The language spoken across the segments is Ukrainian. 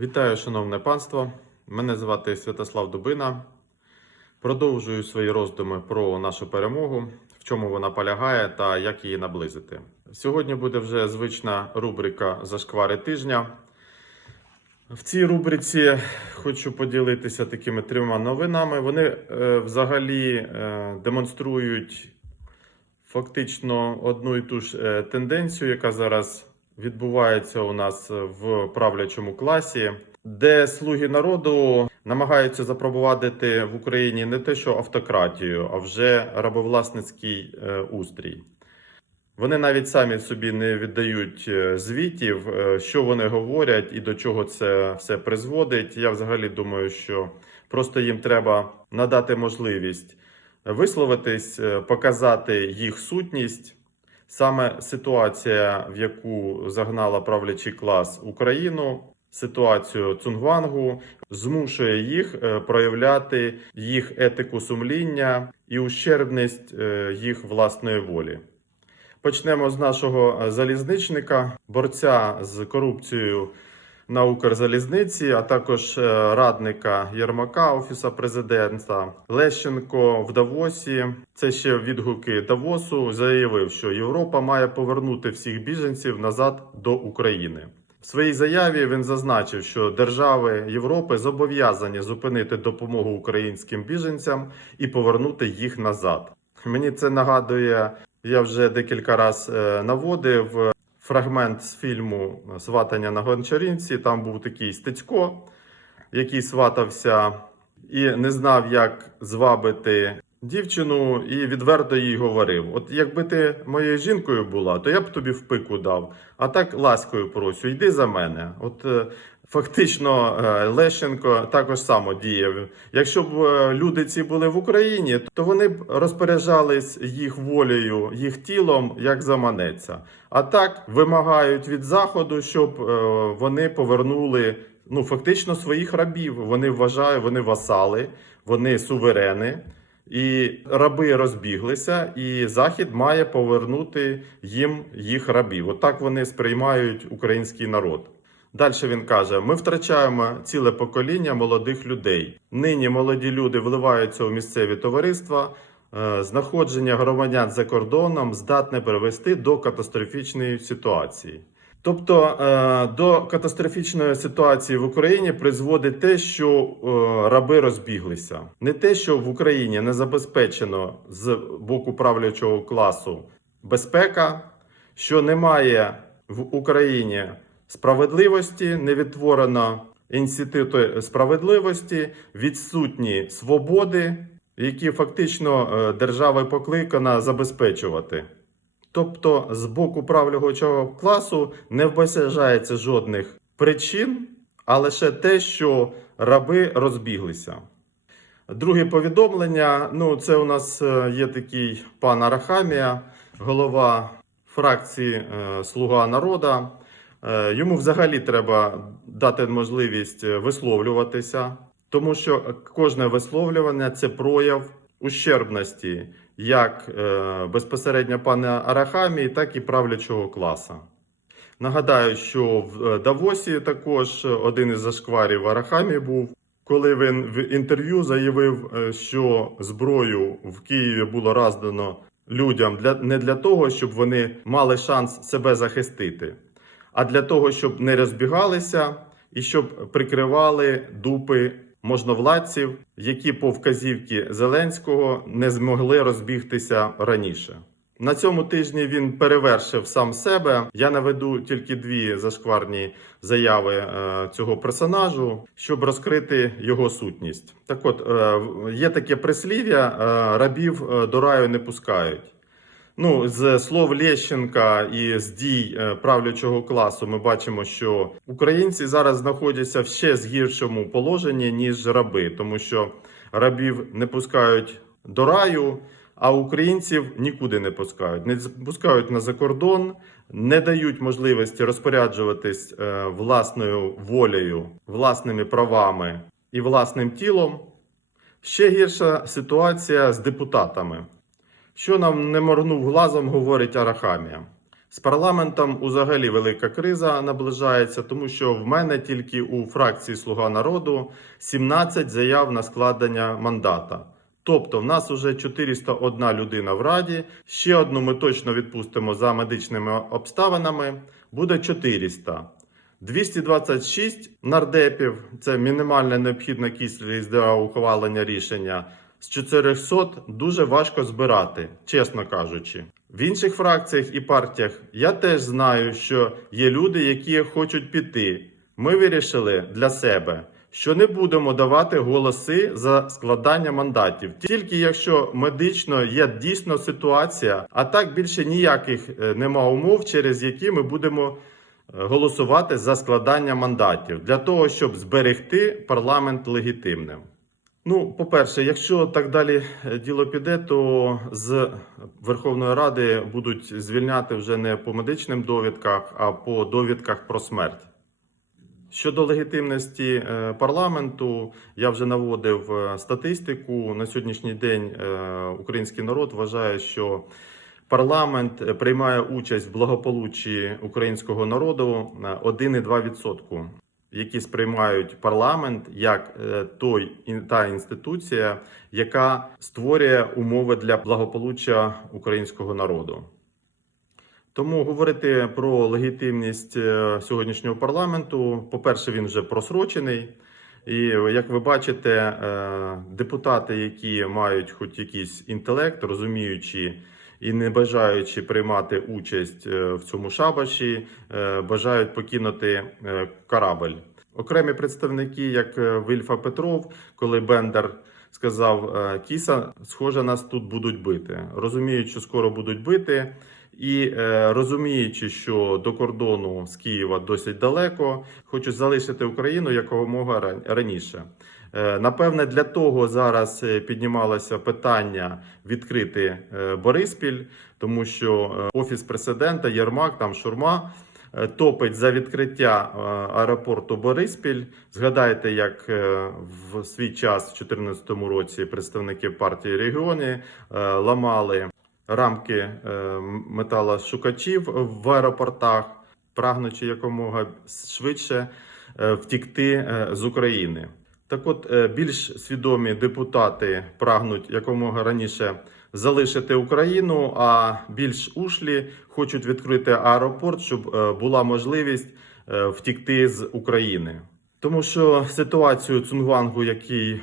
Вітаю, шановне панство. Мене звати Святослав Дубина. Продовжую свої роздуми про нашу перемогу, в чому вона полягає та як її наблизити. Сьогодні буде вже звична рубрика Зашквари тижня. В цій рубриці хочу поділитися такими трьома новинами. Вони е, взагалі е, демонструють фактично одну і ту ж е, тенденцію, яка зараз відбувається у нас в правлячому класі, де слуги народу намагаються запровадити в Україні не те, що автократію, а вже рабовласницький е, устрій. Вони навіть самі собі не віддають е, звітів, е, що вони говорять і до чого це все призводить. Я взагалі думаю, що просто їм треба надати можливість висловитись, е, показати їх сутність. Саме ситуація, в яку загнала правлячий клас Україну, ситуацію Цунгвангу, змушує їх е, проявляти їх етику сумління і ущербність е, їх власної волі. Почнемо з нашого е, залізничника, борця з корупцією на Укрзалізниці, а також е, радника Єрмака Офіса президента Лещенко в Давосі. Це ще відгуки Давосу. Заявив, що Європа має повернути всіх біженців назад до України. В своїй заяві він зазначив, що держави Європи зобов'язані зупинити допомогу українським біженцям і повернути їх назад. Мені це нагадує, я вже декілька разів наводив фрагмент з фільму Сватання на Гончарінці. Там був такий Стецько, який сватався і не знав, як звабити дівчину, і відверто їй говорив: От якби ти моєю жінкою була, то я б тобі в пику дав. А так ласкою просю, йди за мене. От е, фактично е, Лещенко також само діяв. Якщо б е, люди ці були в Україні, то вони б розпоряджались їх волею, їх тілом, як заманеться. А так вимагають від заходу, щоб е, вони повернули ну фактично своїх рабів. Вони вважають, вони васали, вони суверени. І раби розбіглися, і Захід має повернути їм їх рабів. Отак вони сприймають український народ. Далі він каже: ми втрачаємо ціле покоління молодих людей. Нині молоді люди вливаються у місцеві товариства. Е, Знаходження громадян за кордоном здатне привести до катастрофічної ситуації. Тобто е, до катастрофічної ситуації в Україні призводить те, що е, раби розбіглися, не те, що в Україні не забезпечено з боку правлячого класу безпека, що немає в Україні справедливості, не відтворено інститути справедливості, відсутні свободи, які фактично е, держава покликана забезпечувати. Тобто з боку правлячого класу не вбачається жодних причин, а лише те, що раби розбіглися. Друге повідомлення: ну, це у нас е, є такий пан Арахамія, голова фракції е, Слуга народа. Е, Йому взагалі треба дати можливість е, висловлюватися, тому що кожне висловлювання це прояв ущербності як е, безпосередньо пана Арахамії, так і правлячого класа. Нагадаю, що в Давосі також один із зашкварів Арахамії був, коли він в інтерв'ю заявив, що зброю в Києві було роздано людям для не для того, щоб вони мали шанс себе захистити, а для того, щоб не розбігалися і щоб прикривали дупи можновладців, які по вказівці Зеленського не змогли розбігтися раніше. На цьому тижні він перевершив сам себе. Я наведу тільки дві зашкварні заяви е, цього персонажу, щоб розкрити його сутність. Так, от е, є таке прислів'я: е, рабів до раю не пускають. Ну, з слов Лещенка і з дій е, правлячого класу ми бачимо, що українці зараз знаходяться в ще згіршому положенні, ніж раби, тому що рабів не пускають до раю, а українців нікуди не пускають. Не пускають на закордон, не дають можливості розпоряджуватись е, власною волею, власними правами і власним тілом. Ще гірша ситуація з депутатами. Що нам не моргнув глазом, говорить Арахамія. З парламентом взагалі велика криза наближається, тому що в мене тільки у фракції Слуга народу 17 заяв на складення мандата. Тобто, в нас вже 401 людина в раді. Ще одну ми точно відпустимо за медичними обставинами. Буде 400. 226 нардепів це мінімальна необхідна кількість для ухвалення рішення. З 400 дуже важко збирати, чесно кажучи. В інших фракціях і партіях я теж знаю, що є люди, які хочуть піти. Ми вирішили для себе, що не будемо давати голоси за складання мандатів, тільки якщо медично є дійсно ситуація, а так більше ніяких е, нема умов, через які ми будемо е, голосувати за складання мандатів для того, щоб зберегти парламент легітимним. Ну, по-перше, якщо так далі е, діло піде, то з Верховної Ради будуть звільняти вже не по медичним довідках, а по довідках про смерть. Щодо легітимності е, парламенту, я вже наводив е, статистику. На сьогоднішній день український народ вважає, що парламент приймає участь в благополуччі українського народу е, 1,2%, які сприймають парламент як е, той та інституція, яка створює умови для благополуччя українського народу. Тому говорити про легітимність е, сьогоднішнього парламенту, по-перше, він вже просрочений. І як ви бачите, е, депутати, які мають хоч якийсь інтелект, розуміючи і не бажаючи приймати участь е, в цьому шабаші, е, бажають покинути е, корабль. Окремі представники, як Вильфа Петров, коли Бендер сказав Кіса, схоже, нас тут будуть бити. Розуміють, що скоро будуть бити. І розуміючи, що до кордону з Києва досить далеко, хочуть залишити Україну якомога ран- раніше. Е, напевне, для того зараз е, піднімалося питання відкрити е, Бориспіль, тому що офіс президента Єрмак, там Шурма. Топить за відкриття аеропорту Бориспіль. Згадайте, як в свій час, в 2014 році, представники партії регіони ламали рамки металошукачів в аеропортах, прагнучи якомога швидше втікти з України. Так от, е, більш свідомі депутати прагнуть якомога раніше залишити Україну, а більш ушлі хочуть відкрити аеропорт, щоб е, була можливість е, втікти з України. Тому що ситуацію Цунгвангу, який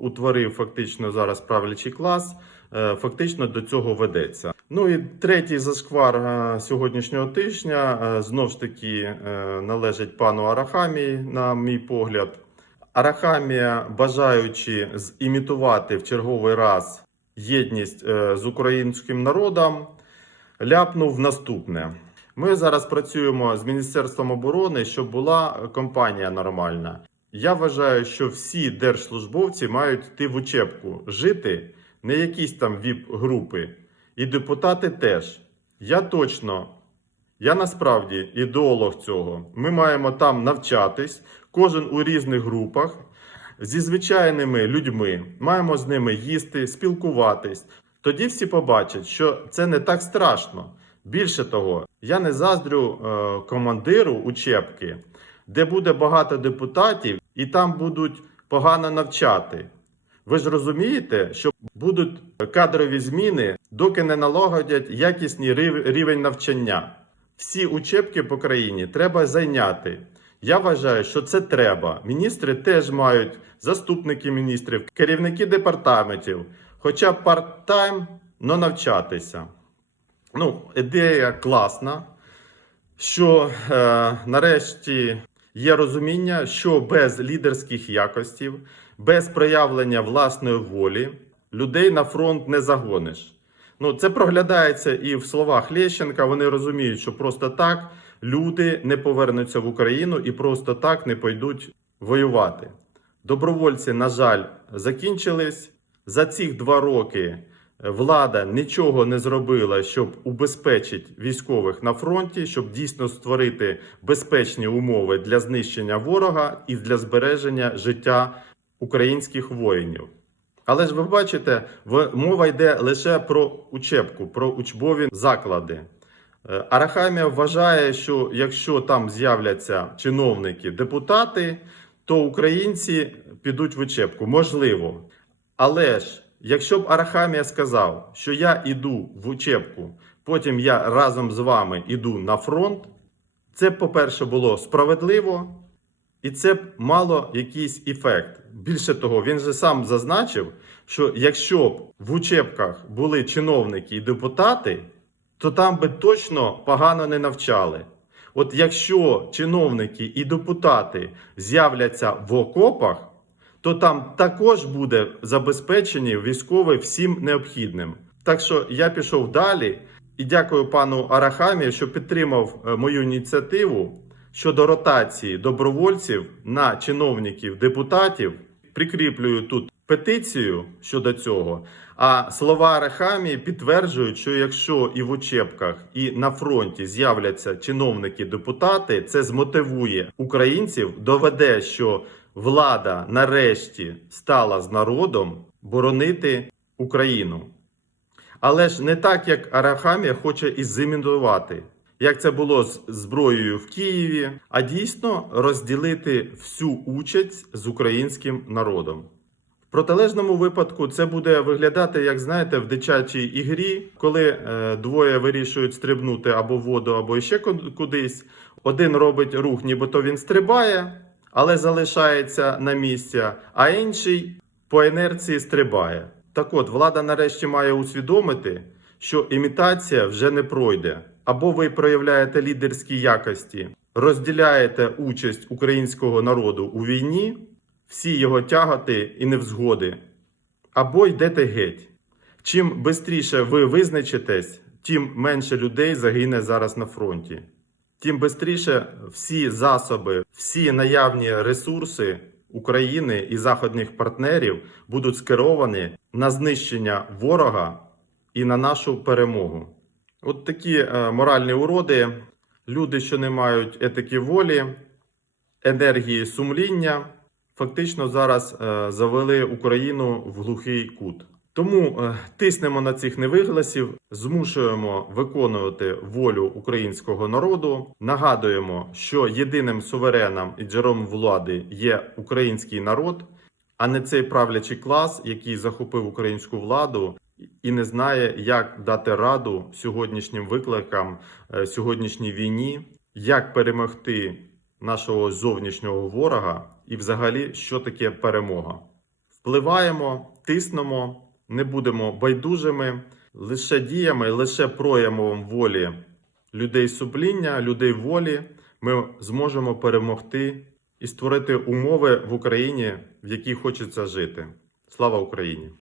утворив фактично зараз правлячий клас, фактично до цього ведеться. Ну і третій зашквар сьогоднішнього тижня знов ж таки належить пану Арахамі, на мій погляд. Арахамія, бажаючи зімітувати в черговий раз єдність е, з українським народом, ляпнув наступне. Ми зараз працюємо з Міністерством оборони, щоб була компанія нормальна. Я вважаю, що всі держслужбовці мають йти в учебку, жити не якісь там віп-групи. І депутати теж. Я точно, я насправді ідеолог цього. Ми маємо там навчатись, кожен у різних групах, зі звичайними людьми. Маємо з ними їсти, спілкуватись. Тоді всі побачать, що це не так страшно. Більше того, я не заздрю е, командиру учебки, де буде багато депутатів, і там будуть погано навчати. Ви ж розумієте, що будуть кадрові зміни, доки не налагодять якісний рівень навчання. Всі учебки по країні треба зайняти. Я вважаю, що це треба. Міністри теж мають заступники міністрів, керівники департаментів, хоча парт-тайм, но навчатися. Ну, ідея класна, що е, нарешті є розуміння, що без лідерських якостей, без проявлення власної волі людей на фронт не загониш. Ну, це проглядається і в словах Лещенка. Вони розуміють, що просто так люди не повернуться в Україну і просто так не пойдуть воювати. Добровольці, на жаль, закінчились. За ці два роки влада нічого не зробила, щоб убезпечити військових на фронті, щоб дійсно створити безпечні умови для знищення ворога і для збереження життя українських воїнів. Але ж ви бачите, мова йде лише про учебку, про учбові заклади. Е, Арахамія вважає, що якщо там з'являться чиновники, депутати, то українці підуть в учебку. Можливо. Але ж, якщо б Арахамія сказав, що я іду в учебку, потім я разом з вами іду на фронт, це, б, по-перше, було справедливо, і це б мало якийсь ефект. Більше того, він же сам зазначив, що якщо б в учебках були чиновники і депутати, то там би точно погано не навчали. От якщо чиновники і депутати з'являться в окопах, то там також буде забезпечені військові всім необхідним. Так що я пішов далі і дякую пану Арахамі, що підтримав е, мою ініціативу щодо ротації добровольців на чиновників депутатів. Прикріплюю тут петицію щодо цього. А слова Арахамії підтверджують, що якщо і в учебках, і на фронті з'являться чиновники-депутати, це змотивує українців, доведе, що влада нарешті стала з народом боронити Україну. Але ж не так, як Арахамія хоче і зімітувати, як це було з зброєю в Києві, а дійсно розділити всю участь з українським народом. Протилежному випадку це буде виглядати, як знаєте, в дитячій ігрі, коли е, двоє вирішують стрибнути або в воду, або ще кудись. Один робить рух, нібито він стрибає, але залишається на місці, а інший по інерції стрибає. Так от, влада нарешті має усвідомити, що імітація вже не пройде. Або ви проявляєте лідерські якості, розділяєте участь українського народу у війні, всі його тяготи і невзгоди, або йдете геть. Чим швидше ви визначитесь, тим менше людей загине зараз на фронті. Тим швидше всі засоби, всі наявні ресурси України і західних партнерів будуть скеровані на знищення ворога і на нашу перемогу. От такі е, моральні уроди, люди, що не мають етики волі, енергії сумління, фактично зараз е, завели Україну в глухий кут. Тому е, тиснемо на цих невигласів, змушуємо виконувати волю українського народу. Нагадуємо, що єдиним сувереном і джерелом влади є український народ, а не цей правлячий клас, який захопив українську владу і не знає, як дати раду сьогоднішнім викликам, е, сьогоднішній війні, як перемогти нашого зовнішнього ворога, і взагалі, що таке перемога. Впливаємо, тиснемо, не будемо байдужими, лише діями, лише проявом волі людей сумління, людей волі, ми зможемо перемогти і створити умови в Україні, в якій хочеться жити. Слава Україні!